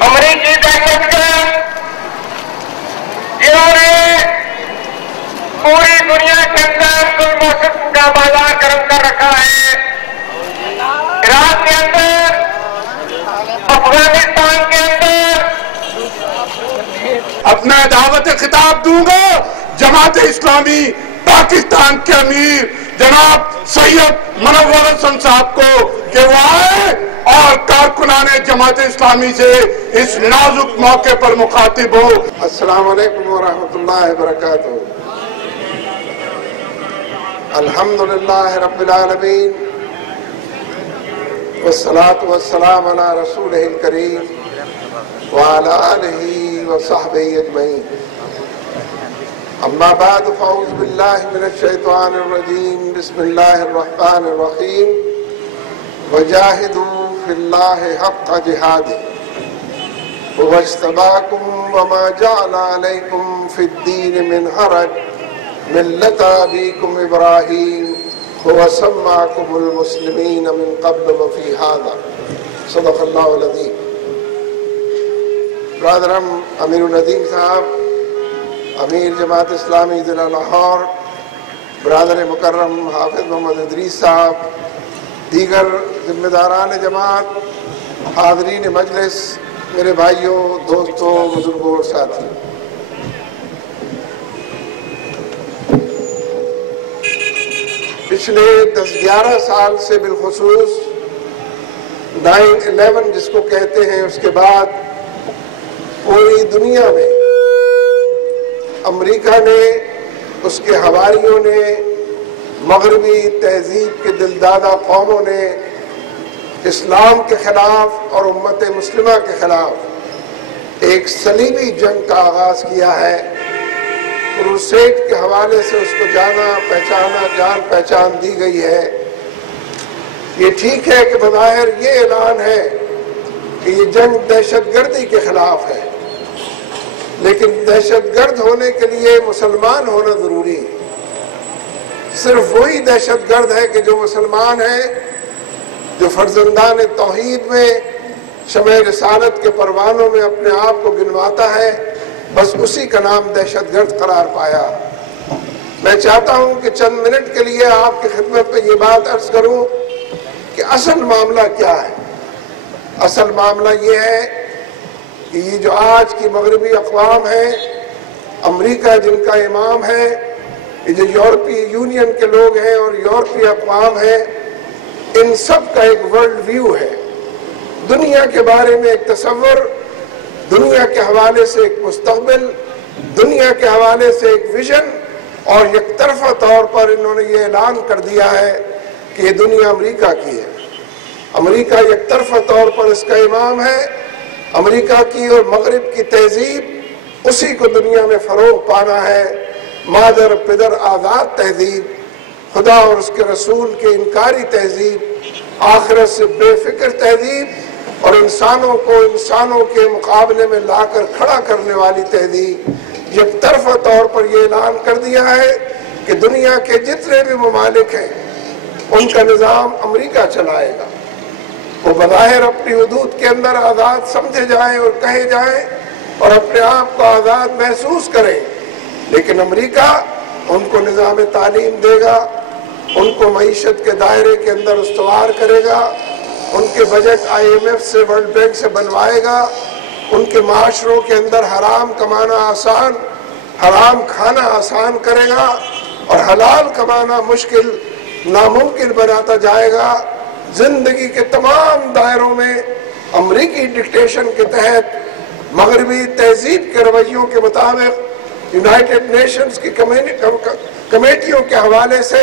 امریکی دہشت گرد جنہوں نے پوری دنیا کے اندر ظلم و ستم کا بازار گرم کر رکھا ہے، عراق کے اندر، افغانستان کے اندر، اپنا دعوت خطاب دوں گا جماعت اسلامی پاکستان کے امیر جناب سید منور حسن صاحب کو کہ وہ آئے اور کارکنان جماعت اسلامی سے اس نازک موقع پر مخاطب ہو۔ السلام علیکم ورحمۃ اللہ وبرکاتہ۔ الحمدللہ رب العالمین والصلاة والسلام علی رسولہ الکریم وعلی آلہ وصحبہ اجمعین۔ اما بعد فاعوذ باللہ من الشیطان الرجیم، بسم اللہ الرحمن الرحیم۔ وجاہدوا فی اللہ حق جہادہ هو اجتباکم وما جعل علیکم فی الدین من حرج ملت ابیکم ابراہیم هو سماکم المسلمین من قبل وفی ھذا، صدق اللہ العظیم۔ برادرم امیر الندیم صاحب، امیر جماعت اسلامی ضلع لاہور، برادر مکرم حافظ محمد ادریس صاحب، دیگر ذمہ داران جماعت، حاضرین مجلس، میرے بھائیوں، دوستوں، بزرگوں اور ساتھی، پچھلے 10-11 سال سے بالخصوص 9/11 جس کو کہتے ہیں، اس کے بعد پوری دنیا میں امریکہ نے، اس کے حواریوں نے، مغربی تہذیب کے دلدادہ قوموں نے اسلام کے خلاف اور امت مسلمہ کے خلاف ایک صلیبی جنگ کا آغاز کیا ہے۔ کروسیڈ کے حوالے سے اس کو جانا پہچانا، جان پہچان دی گئی ہے۔ یہ ٹھیک ہے کہ بظاہر یہ اعلان ہے کہ یہ جنگ دہشت گردی کے خلاف ہے، لیکن دہشت گرد ہونے کے لیے مسلمان ہونا ضروری ہے۔ صرف وہی دہشت گرد ہے کہ جو مسلمان ہے، جو فرزندان توحید میں شمع رسالت کے پروانوں میں اپنے آپ کو گنواتا ہے، بس اسی کا نام دہشت گرد قرار پایا۔ میں چاہتا ہوں کہ چند منٹ کے لیے آپ کی خدمت میں یہ بات عرض کروں کہ اصل معاملہ کیا ہے۔ اصل معاملہ یہ ہے کہ یہ جو آج کی مغربی اقوام ہیں، امریکہ جن کا امام ہے، یہ جو یورپی یونین کے لوگ ہیں اور یورپی اقوام ہیں، ان سب کا ایک ورلڈ ویو ہے، دنیا کے بارے میں ایک تصور، دنیا کے حوالے سے ایک مستقبل، دنیا کے حوالے سے ایک ویژن، اور یک طرفہ طور پر انہوں نے یہ اعلان کر دیا ہے کہ یہ دنیا امریکہ کی ہے۔ امریکہ یک طرفہ طور پر اس کا امام ہے۔ امریکہ کی اور مغرب کی تہذیب، اسی کو دنیا میں فروغ پانا ہے۔ مادر پدر آزاد تہذیب، خدا اور اس کے رسول کے انکاری تہذیب، آخرت سے بے فکر تہذیب، اور انسانوں کو انسانوں کے مقابلے میں لا کر کھڑا کرنے والی تہذیب، یک طرفہ طور پر یہ اعلان کر دیا ہے کہ دنیا کے جتنے بھی ممالک ہیں ان کا نظام امریکہ چلائے گا۔ وہ بظاہر اپنی حدود کے اندر آزاد سمجھے جائیں اور کہے جائیں اور اپنے آپ کو آزاد محسوس کریں، لیکن امریکہ ان کو نظام تعلیم دے گا، ان کو معیشت کے دائرے کے اندر استوار کرے گا، ان کے بجٹ IMF سے، ورلڈ بینک سے بنوائے گا، ان کے معاشروں کے اندر حرام کمانا آسان، حرام کھانا آسان کرے گا، اور حلال کمانا مشکل، ناممکن بناتا جائے گا۔ زندگی کے تمام دائروں میں امریکی ڈکٹیشن کے تحت، مغربی تہذیب کے رویوں کے مطابق، یونائٹڈ نیشنز کی کمیٹیوں کے حوالے سے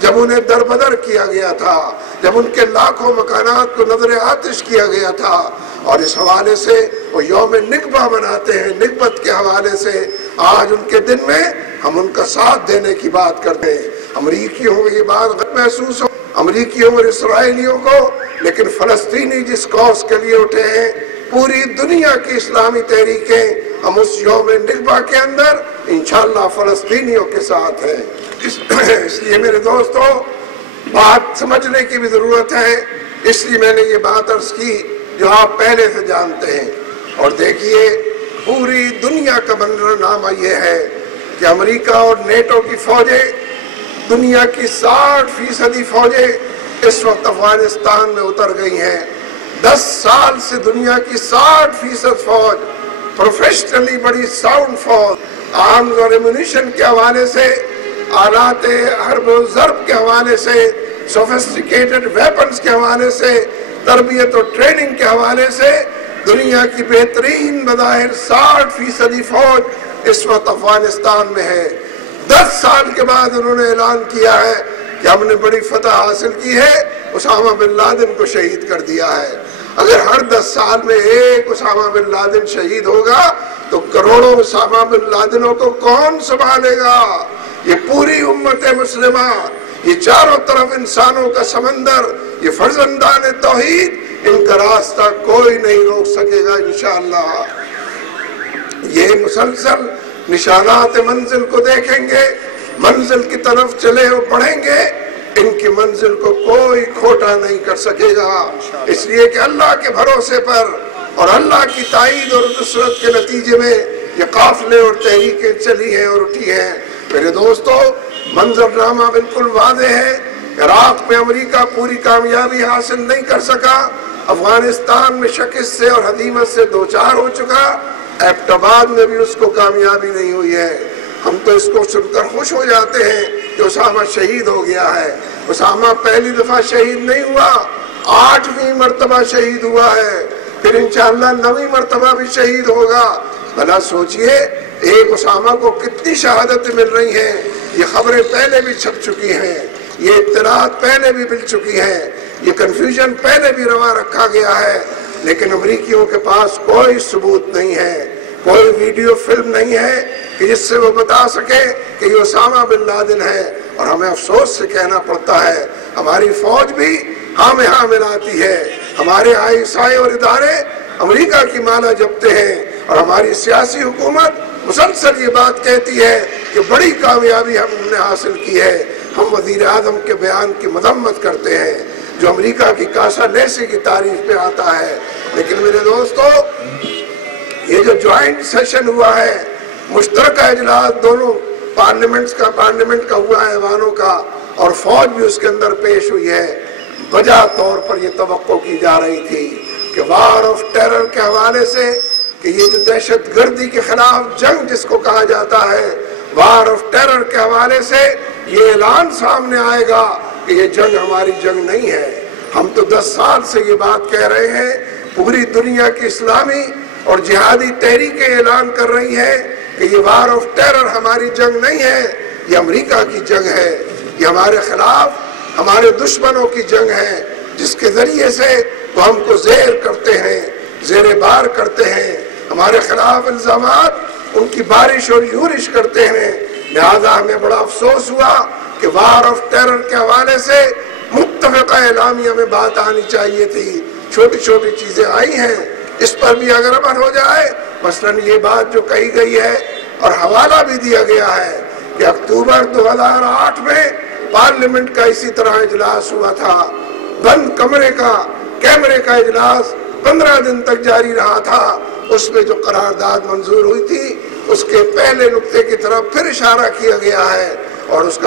جب انہیں دربدر کیا گیا تھا، جب ان کے لاکھوں مکانات کو نظر آتش کیا گیا تھا، اور اس حوالے سے وہ یوم نکبہ مناتے ہیں۔ نکبت کے حوالے سے آج ان کے دن میں ہم ان کا ساتھ دینے کی بات کرتے ہیں۔ امریکیوں کو یہ بات غلط محسوس ہو، امریکیوں اور اسرائیلیوں کو، لیکن فلسطینی جس کاز کے لیے اٹھے ہیں، پوری دنیا کی اسلامی تحریکیں ہم اس یوم نکبہ کے اندر انشاءاللہ فلسطینیوں کے ساتھ ہیں۔ اس لیے میرے دوستو بات سمجھنے کی بھی ضرورت ہے، اس لیے میں نے یہ بات عرض کی جو آپ پہلے سے جانتے ہیں۔ اور دیکھیے پوری دنیا کا منظرنامہ یہ ہے کہ امریکہ اور نیٹو کی فوجیں، دنیا کی 60% فوجیں اس وقت افغانستان میں اتر گئی ہیں۔ 10 سال سے دنیا کی 60% فوج، پروفیشنلی بڑی ساؤنڈ فوج، آرمز اور ایمونیشن کے حوالے سے، آلات حرب و ضرب کے حوالے سے، سوفسٹیکیٹڈ ویپنز کے حوالے سے، تربیت اور ٹریننگ کے حوالے سے دنیا کی بہترین بظاہر 60% فوج اس وقت افغانستان میں ہے۔ 10 سال کے بعد انہوں نے اعلان کیا ہے کہ ہم نے بڑی فتح حاصل کی ہے، اسامہ بن لادن کو شہید کر دیا ہے۔ اگر ہر 10 سال میں ایک اسامہ بن لادن شہید ہوگا تو کروڑوں اسامہ بن لادنوں کو کون سنبھالے گا؟ یہ پوری امت مسلمہ، یہ چاروں طرف انسانوں کا سمندر، یہ فرزندان توحید، ان کا راستہ کوئی نہیں روک سکے گا انشاءاللہ۔ یہ مسلسل نشانات منزل کو دیکھیں گے، منزل کی طرف چلے اور بڑھیں گے، ان کی منزل کو کوئی کھوٹا نہیں کر سکے گا۔ اس لیے کہ اللہ کے بھروسے پر اور اللہ کی تائید اور نصرت کے نتیجے میں یہ قافلے اور تحریکیں چلی ہیں اور اٹھی ہیں۔ میرے دوستو منظرنامہ بالکل واضح ہے۔ عراق میں امریکہ پوری کامیابی حاصل نہیں کر سکا، افغانستان میں شکست سے اور ہزیمت سے دوچار ہو چکا، ایبٹ آباد میں بھی اس کو کامیابی نہیں ہوئی ہے۔ ہم تو اس کو سن کر خوش ہو جاتے ہیں کہ اسامہ شہید ہو گیا ہے۔ اسامہ پہلی دفعہ شہید نہیں ہوا، 8ویں مرتبہ شہید ہوا ہے، پھر انشاءاللہ 9ویں مرتبہ بھی شہید ہوگا۔ بھلا سوچئے ایک اسامہ کو کتنی شہادتیں مل رہی ہیں۔ یہ خبریں پہلے بھی چھپ چکی ہیں، یہ اطلاعات پہلے بھی مل چکی ہیں، یہ کنفیوژن پہلے بھی روا رکھا گیا ہے، لیکن امریکیوں کے پاس کوئی ثبوت نہیں ہے، کوئی ویڈیو فلم نہیں ہے کہ جس سے وہ بتا سکے کہ یہ اسامہ بن لادن ہے۔ اور ہمیں افسوس سے کہنا پڑتا ہے ہماری فوج بھی ہاں میں ہاں ملاتی ہے، ہمارے ISI اور ادارے امریکہ کی مالا جپتے ہیں، اور ہماری سیاسی حکومت مسلسل یہ بات کہتی ہے کہ بڑی کامیابی ہم نے حاصل کی ہے۔ ہم وزیر اعظم کے بیان کی مذمت کرتے ہیں جو امریکہ کی کاسا لیسی کی تعریف پہ آتا ہے، لیکن میرے دوستو یہ جو جوائنٹ سیشن ہوا ہے، مشترکہ اجلاس دونوں پارلیمنٹ کا ہوا ہے ایوانوں کا، اور فوج بھی اس کے اندر پیش ہوئی ہے، وجہ طور پر یہ توقع کی جا رہی تھی کہ وار آف ٹیرر کے حوالے سے، کہ یہ جو دہشت گردی کے خلاف جنگ جس کو کہا جاتا ہے، وار آف ٹیرر کے حوالے سے یہ اعلان سامنے آئے گا کہ یہ جنگ ہماری جنگ نہیں ہے۔ ہم تو 10 سال سے یہ بات کہہ رہے ہیں، پوری دنیا کی اسلامی اور جہادی تحریکیں اعلان کر رہی ہیں کہ یہ وار آف ٹیرر ہماری جنگ نہیں ہے، یہ امریکہ کی جنگ ہے، یہ ہمارے خلاف ہمارے دشمنوں کی جنگ ہے، جس کے ذریعے سے وہ ہم کو زیر کرتے ہیں، زیر بار کرتے ہیں، ہمارے خلاف الزامات ان کی بارش اور یورش کرتے ہیں۔ لہذا ہمیں بڑا افسوس ہوا کہ وار آف ٹیرر کے حوالے سے متفقہ اعلامیہ میں بات آنی چاہیے تھی، چھوٹی چھوٹی چیزیں آئی ہیں، اس پر بھی اگر عمل ہو جائے، مثلاً یہ بات جو کہی گئی ہے اور حوالہ بھی دیا گیا ہے کہ اکتوبر 2008 میں پارلیمنٹ کا اسی طرح اجلاس ہوا تھا، بند کیمرے کا اجلاس 15 دن تک جاری رہا تھا، اس میں جو قرارداد منظور ہوئی تھی اس کے پہلے نقطے کی طرف پھر اشارہ کیا گیا ہے، اور اس کا